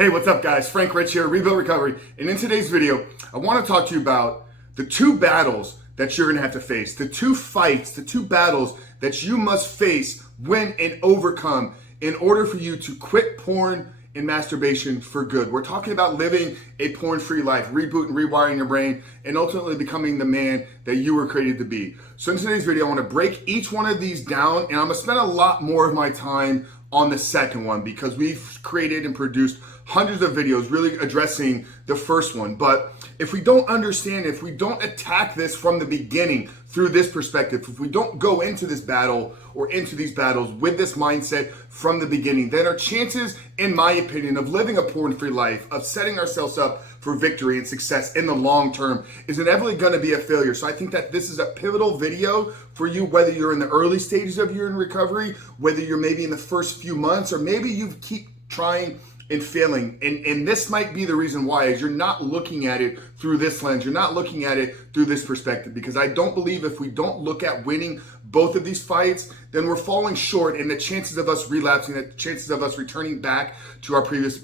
Hey, what's up guys? Frank Rich here, Rebuild Recovery. And in today's video, I want to talk to you about the two battles that you're going to have to face. The two fights, the two battles that you must face, win, and overcome in order for you to quit porn and masturbation for good. We're talking about living a porn-free life, reboot and rewiring your brain, and ultimately becoming the man that you were created to be. So in today's video, I want to break each one of these down, and I'm going to spend a lot more of my time on the second one because we've created and produced hundreds of videos really addressing the first one. But if we don't understand, if we don't attack this from the beginning through this perspective, if we don't go into this battle or into these battles with this mindset from the beginning, then our chances, in my opinion, of living a porn-free life, of setting ourselves up for victory and success in the long term is inevitably going to be a failure. So I think that this is a pivotal video for you, whether you're in the early stages of your recovery, whether you're maybe in the first few months, or maybe you keep trying and failing. And this might be the reason why, is you're not looking at it through this lens. You're not looking at it through this perspective, because I don't believe if we don't look at winning both of these fights, then we're falling short, and the chances of us relapsing, the chances of us returning back to our previous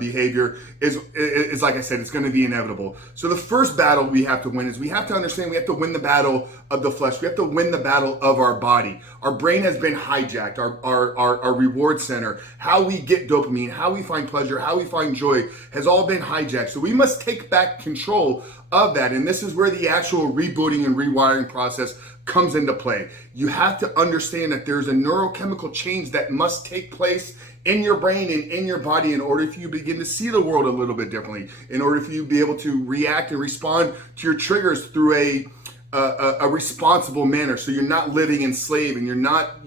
behavior is like I said, it's going to be inevitable. So the first battle we have to win is we have to understand we have to win the battle of the flesh. We have to win the battle of our body. Our brain has been hijacked, our reward center, how we get dopamine, how we find pleasure, how we find joy has all been hijacked. So we must take back control of that. And this is where the actual rebooting and rewiring process comes into play. You have to understand that there's a neurochemical change that must take place in your brain and in your body in order for you to begin to see the world a little bit differently, in order for you to be able to react and respond to your triggers through a responsible manner. So you're not living enslaved, and you're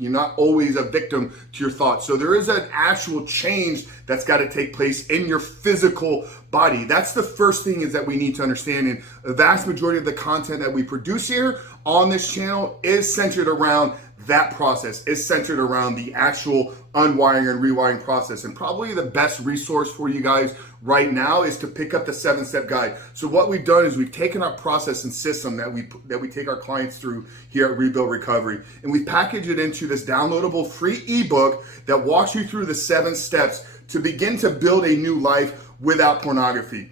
not always a victim to your thoughts. So there is an actual change that's got to take place in your physical body. That's the first thing is that we need to understand. And the vast majority of the content that we produce here on this channel is centered around that process, is centered around the actual unwiring and rewiring process. And probably the best resource for you guys right now is to pick up the 7-step guide. So what we've done is we've taken our process and system that we take our clients through here at Rebuild Recovery, and we package it into this downloadable free ebook that walks you through the 7 steps to begin to build a new life without pornography.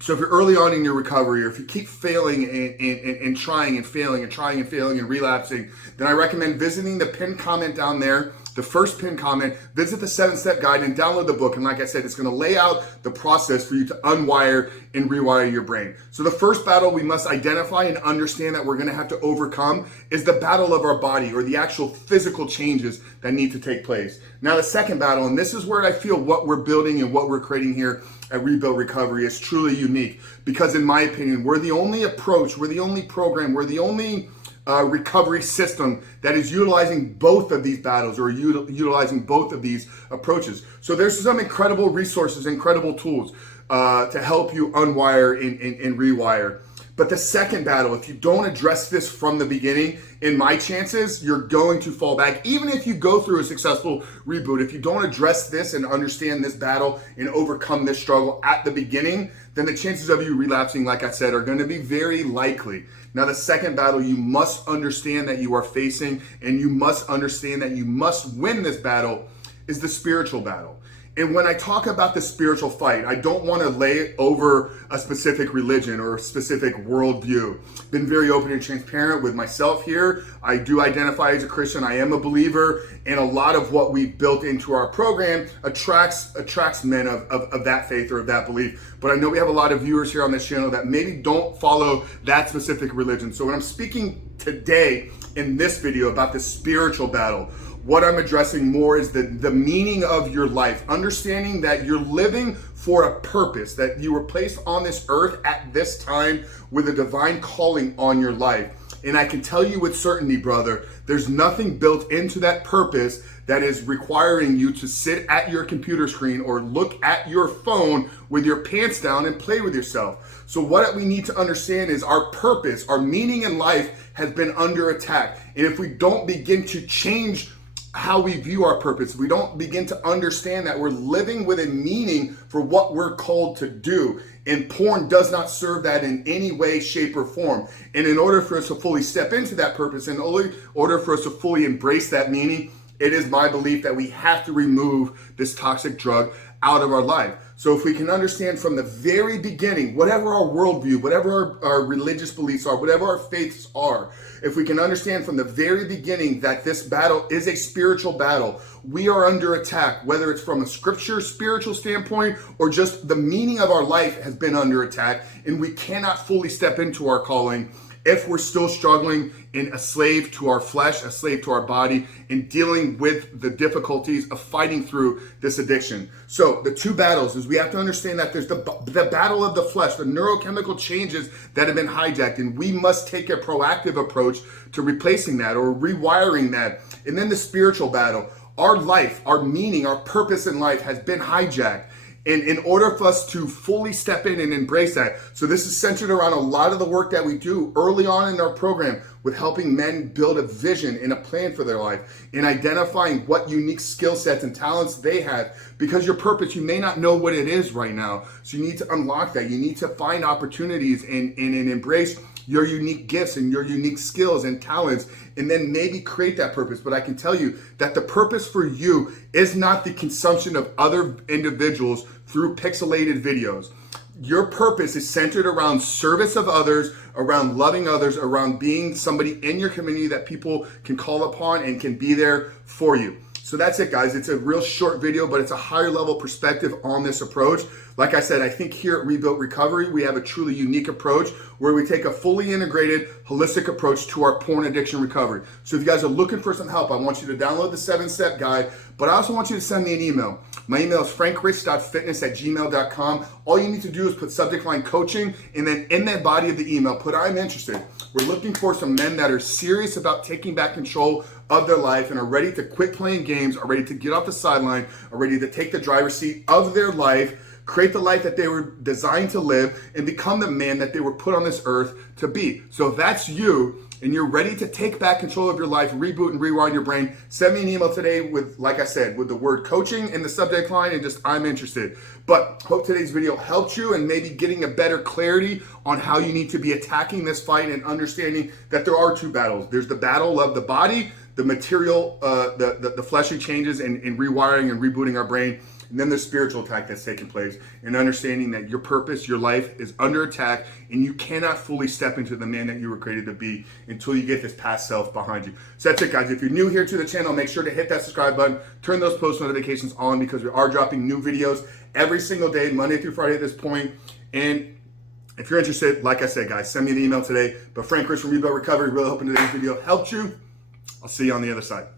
So if you're early on in your recovery, or if you keep failing and trying and failing and trying and failing and relapsing, then I recommend visiting the pinned comment down there, the first pinned comment, visit the 7-step guide and download the book. And like I said, it's going to lay out the process for you to unwire and rewire your brain. So the first battle we must identify and understand that we're going to have to overcome is the battle of our body, or the actual physical changes that need to take place. Now the second battle, and this is where I feel what we're building and what we're creating here at Rebuild Recovery is truly unique, because in my opinion, we're the only approach, we're the only program, we're the only recovery system that is utilizing both of these battles, or utilizing both of these approaches. So there's some incredible resources, incredible tools to help you unwire and rewire. But the second battle, if you don't address this from the beginning, in my chances, you're going to fall back. Even if you go through a successful reboot, if you don't address this and understand this battle and overcome this struggle at the beginning, then the chances of you relapsing, like I said, are going to be very likely. Now, the second battle you must understand that you are facing, and you must understand that you must win this battle, is the spiritual battle. And when I talk about the spiritual fight, I don't want to lay it over a specific religion or a specific worldview. Been very open and transparent with myself here. I do identify as a Christian. I am a believer, and a lot of what we've built into our program attracts men of that faith or of that belief. But I know we have a lot of viewers here on this channel that maybe don't follow that specific religion. So when I'm speaking today in this video about the spiritual battle, what I'm addressing more is the meaning of your life, understanding that you're living for a purpose, that you were placed on this earth at this time with a divine calling on your life. And I can tell you with certainty, brother, there's nothing built into that purpose that is requiring you to sit at your computer screen or look at your phone with your pants down and play with yourself. So what we need to understand is our purpose, our meaning in life has been under attack. And if we don't begin to change how we view our purpose, we don't begin to understand that we're living with a meaning for what we're called to do. And porn does not serve that in any way, shape, or form. And in order for us to fully step into that purpose, in order for us to fully embrace that meaning, it is my belief that we have to remove this toxic drug out of our life. So if we can understand from the very beginning, whatever our worldview, whatever our religious beliefs are, whatever our faiths are, if we can understand from the very beginning that this battle is a spiritual battle, we are under attack, whether it's from a scripture, spiritual standpoint, or just the meaning of our life has been under attack, and we cannot fully step into our calling if we're still struggling and a slave to our flesh, a slave to our body, and dealing with the difficulties of fighting through this addiction. So the two battles is we have to understand that there's the battle of the flesh, the neurochemical changes that have been hijacked, and we must take a proactive approach to replacing that or rewiring that. And then the spiritual battle, our life, our meaning, our purpose in life has been hijacked. And in order for us to fully step in and embrace that, so this is centered around a lot of the work that we do early on in our program with helping men build a vision and a plan for their life and identifying what unique skill sets and talents they have, because your purpose, you may not know what it is right now. So you need to unlock that. You need to find opportunities and embrace your unique gifts and your unique skills and talents, and then maybe create that purpose. But I can tell you that the purpose for you is not the consumption of other individuals through pixelated videos. Your purpose is centered around service of others, around loving others, around being somebody in your community that people can call upon and can be there for you. So that's it, guys. It's a real short video, but it's a higher level perspective on this approach. Like I said, I think here at Rebuilt Recovery, we have a truly unique approach where we take a fully integrated, holistic approach to our porn addiction recovery. So if you guys are looking for some help, I want you to download the 7-step guide, but I also want you to send me an email. My email is frankrich.fitness@gmail.com. All you need to do is put subject line coaching, and then in that body of the email, put I'm interested. We're looking for some men that are serious about taking back control of their life and are ready to quit playing games, are ready to get off the sideline, are ready to take the driver's seat of their life, create the life that they were designed to live, and become the man that they were put on this earth to be. So if that's you, and you're ready to take back control of your life, reboot and rewire your brain, send me an email today with, like I said, with the word coaching in the subject line and just I'm interested. But hope today's video helped you and maybe getting a better clarity on how you need to be attacking this fight and understanding that there are two battles. There's the battle of the body, the material, the fleshly changes and rewiring and rebooting our brain. And then there's spiritual attack that's taking place, and understanding that your purpose, your life is under attack, and you cannot fully step into the man that you were created to be until you get this past self behind you. So that's it, guys. If you're new here to the channel, make sure to hit that subscribe button, turn those post notifications on, because we are dropping new videos every single day, Monday through Friday at this point. And if you're interested, like I said, guys, send me an email today. But Frank Rich from Rebuilt Recovery, really hoping today's video helped you. I'll see you on the other side.